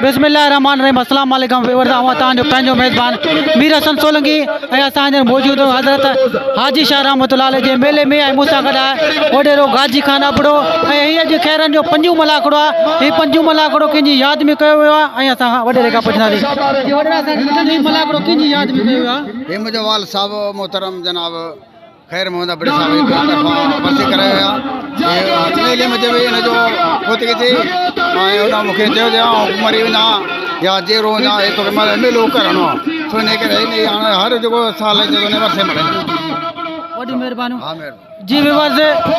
बिस्मिल्लाहिर्रहमानिर्रहीम। अस्सलाम वालेकुम व्यूअर्स। तव्हांजो पंहिंजो मेज़बान मीर हसन सोलंकी ऐं असां हींअर मौजूदु हज़रत हाजी शाह रहमतुल्लाह अलैह जे मेले में ऐं मूंसां गॾु आहे वॾेरो गाजी खान अबड़ो ऐं हीअ अॼु खैरनि जो पंजूं मलाकड़ो आहे। हीउ पंजूं मलाकड़ो कंहिंजी यादि में कयो वियो आहे ऐं असां वॾेरे खां पुछंदासीं वॾेरा असांखे मलाकड़ो कंहिंजी यादि में कयो वियो आहे? हे मुंहिंजो वाल साहब मोहतरम जनाब खैर मोहम्मद अबड़े साहब हिकु तरफ़ा वसी करायो आहे मेले में जब इन जो पोते किथे ऐं हुन मूंखे चयो मरी वञा या जेरो वञा तो मेलो करणो आहे सो इन करे हाणे हर जेको साल जो वर्षे मल्हाईंदा। वॾी महिरबानी। हा महिरबानी जी व्यूअर्स,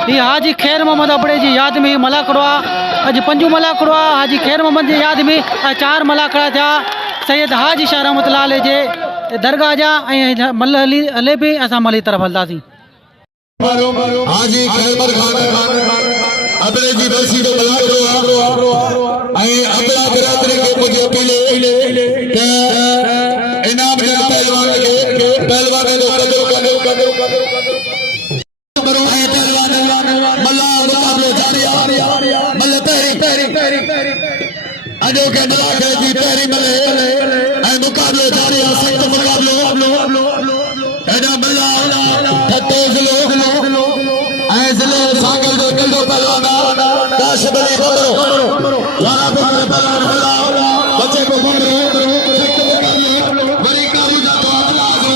हीअ हाजी खैर मोहम्मद अबड़े जी यादि में मलाकड़ो आहे। अॼु पंजूं मलाकड़ो आहे हाजी खैर मोहम्मद जी यादि में ऐं 4 मलाकड़ा थिया सैयद हाजी शाह रहमतुल्लाह अलैह जे दरगाह जा ऐं मल हले बि असां मल जी तरफ़ हलंदासीं। हाजी खैबर खान अबड़े जी बसी जो मलाकड़ो ऐं अबड़ा बिरादरी के मुझे अपील के इनाम जे पहलवान जो कदर करो ऐं पहलवान मल्ला मुकाबलो जारी आहे। मल पहिरीं अजो के मलाकड़े जी पहिरीं मले ऐं मुकाबलो जारी आहे। सख्त मुकाबलो एडा मल्ला ठटे ज़िलो ऐं ज़िले सागल जो नंढो पहलवान काशिफ अली बबरो वारा पहलवान मल्ला बचे को बबरो सख्त मुकाबलो वरी काबू जातो अबलाजो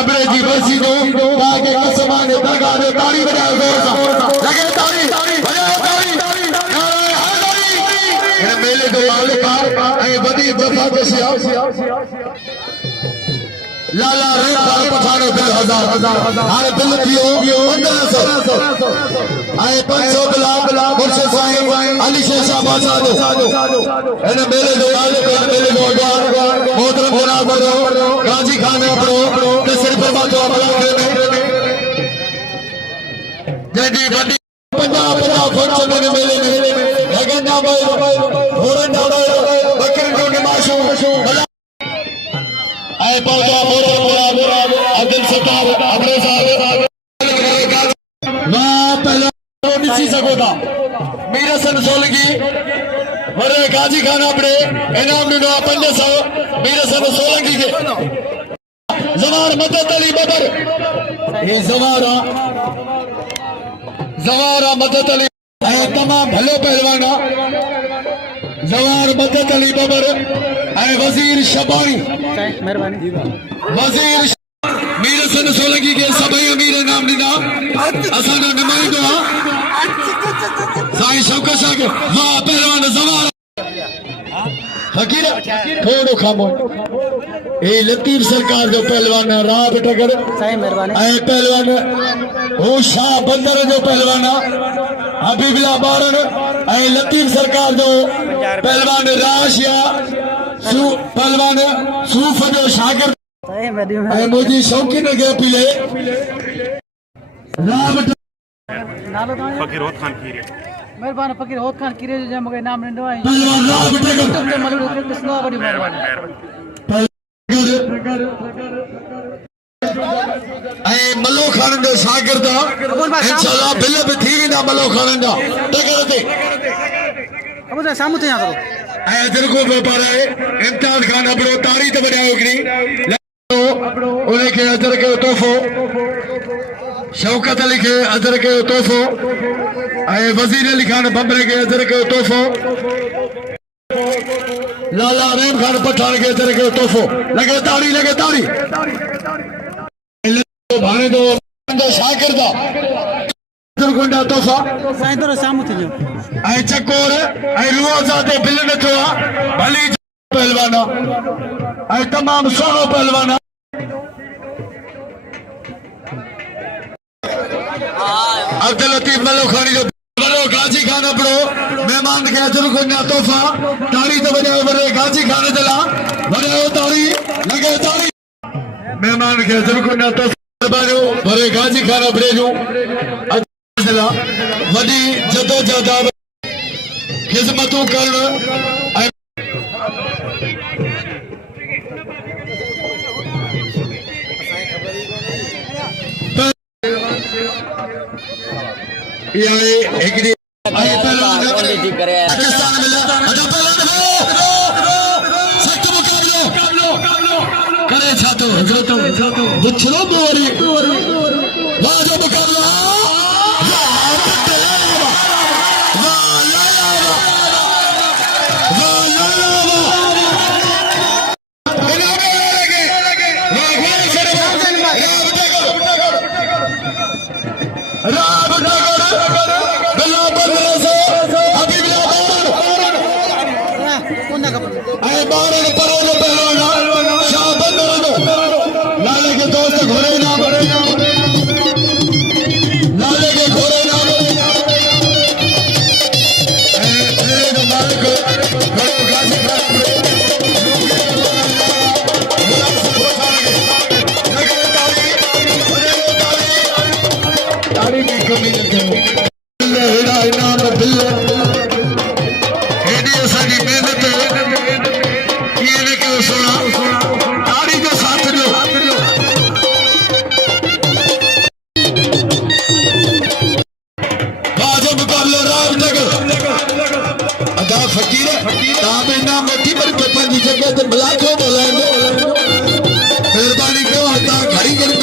अबड़े जी बसी जो के कसमान दरगाह में ताड़ी बजाओ जोर से लगे ताड़ी बजाओ ताड़ी इन मेले जो मालिक ऐं वॾी दफ़ा दसिया लाला रे पाल पठानो दिल हजार हाणे दिल थियो 1500 ऐं 500 बिला मुर्शिद साईं अली शेख शाह बादशाह इन मेले जो मालिक मेले जो अगवान मोहतरम जनाब गाजी खान अबड़ो के सिर पर बातो मलाकड़े में जदी वडी 50 फंक्शन में मेले में लगन ना भाई होरन ना बकरी जो नमाशो ऐ पौधा मोरा अब्दुल सत्तार अबड़े साहब मां पहले ॾिसी सघो था मीर हसन सोलंकी वरे गाजी खान अबड़े इनाम ॾिनो आहे 500 मीर हसन सोलंकी खे ज़वार मदद अली बबर ये ज़वारा मदद अली ऐं तमाम भलो पहलवान ज़वार मदद अली बबर ऐं वज़ीर शबानी मेहरबानी। वज़ीर मीर हसन सोलंकी के सभई अमीर इनाम ॾिना असांजो नुमाइंदो आहे साईं शौकत शाह के वाह पहलवान ज़वार फकीर थोड़ो खामोश ए लतीफ सरकार जो पहलवान राब टगर साईं मेहरबानी ऐं पहलवान हो शाह बंदर जो पहलवान हबीबुल्लाह बारन ऐं लतीफ सरकार जो पहलवान राशिया पहलवान सूफ जो शागिर्द ऐं मुंहिंजी शौक़ीन खे अपील राब फकीर खान महिरबानी फ़कीर होत खान किरे जो जंहिं मूंखे इनाम ॾिनो आहे पहलवान राव टेकर मलूड़ खे ॾिसणो आहे, वॾी महिरबानी। ऐं मलो खान जो शागिर्द इंशाल्लाह बिल बि थी वेंदा मलो खान जा टेकर ते अबू साहब साम्हूं थियां थोरो ऐं अजरको व्यापार आहे इम्तियाज़ खान अबड़ो ताड़ी ते वॼायो हिकिड़ी उनखे अजर कयो तोहफ़ो शौकत अली खे अजर कयो तोहफ़ो ऐं वज़ीर अली खान बम्बरे खे अजर कयो तोहफ़ो लाला रहीम खान पठान खे अजर कयो तोहफ़ो लॻे ताड़ी भाणे जो शागिर्द गुंडा तोहफ़ा साईं थोरो साम्हूं थी वञो। ऐं चकोर ऐं रुआज़ा ते बिल न थियो आहे भली पहलवान ऐं तमामु सुहिणो पहलवान अब्दुल लतीफ़ मलोखानी जो वॾो गाजी खान अबड़ो महिमान खे अजर गुंडा तोहफ़ा ताड़ी ते वॼायो वॾे गाजी खान जे लाइ वॼायो ताड़ी लॻे ताड़ी महिमान खे अजर गुंडा तोहफ़ा वॾे गाजी खान अबड़े जूं वॾी जदोजहद ख़िदमतूं करण ऐं इहा हिकिड़ी पाकिस्तान सख़्तु मुक़ाबिलो करे छा थो बुछड़ो वरी वाह जो मुक़ाबिलो मेहरबानी कयो घड़ी घड़ी